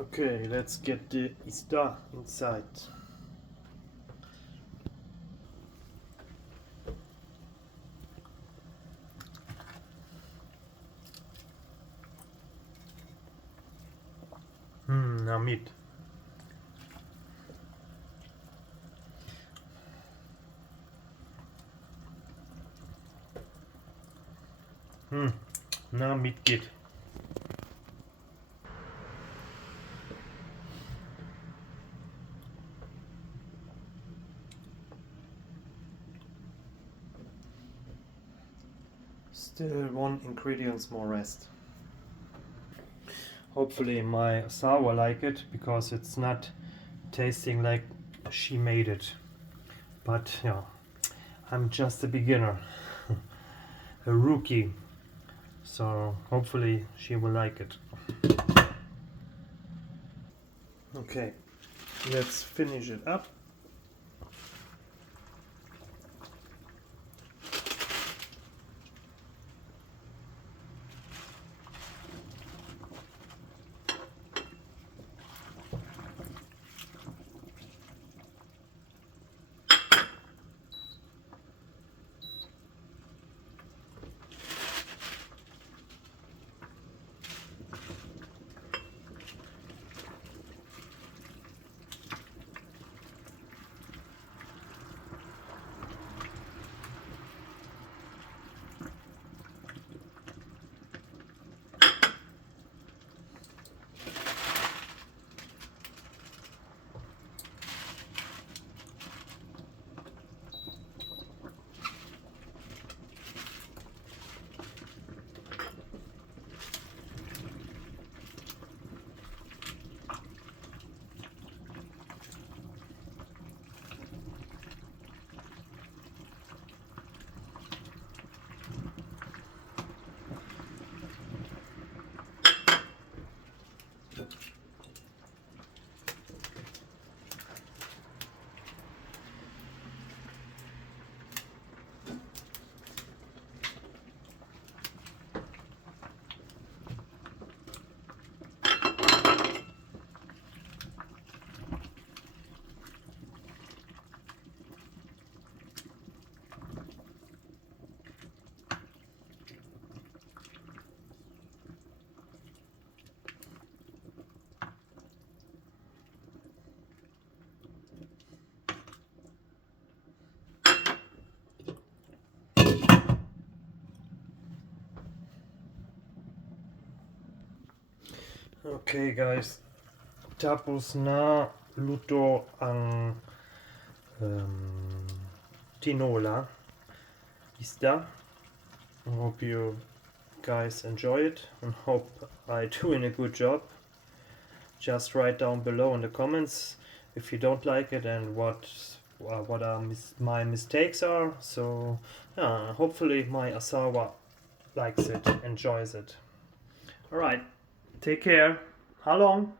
Okay, let's get the Ista inside. Na mit. Na mit geht. Still one ingredient more rest. Hopefully my sour like it, because it's not tasting like she made it. But yeah, I'm just a beginner, a rookie. So hopefully she will like it. Okay, let's finish it up. Okay guys, tapos na luto ang tinola Ista. I hope you guys enjoy it and hope I doing a good job. Just write down below in the comments if you don't like it and what are my mistakes are. So yeah, hopefully my Asawa likes it, enjoys it. Alright, take care. How long?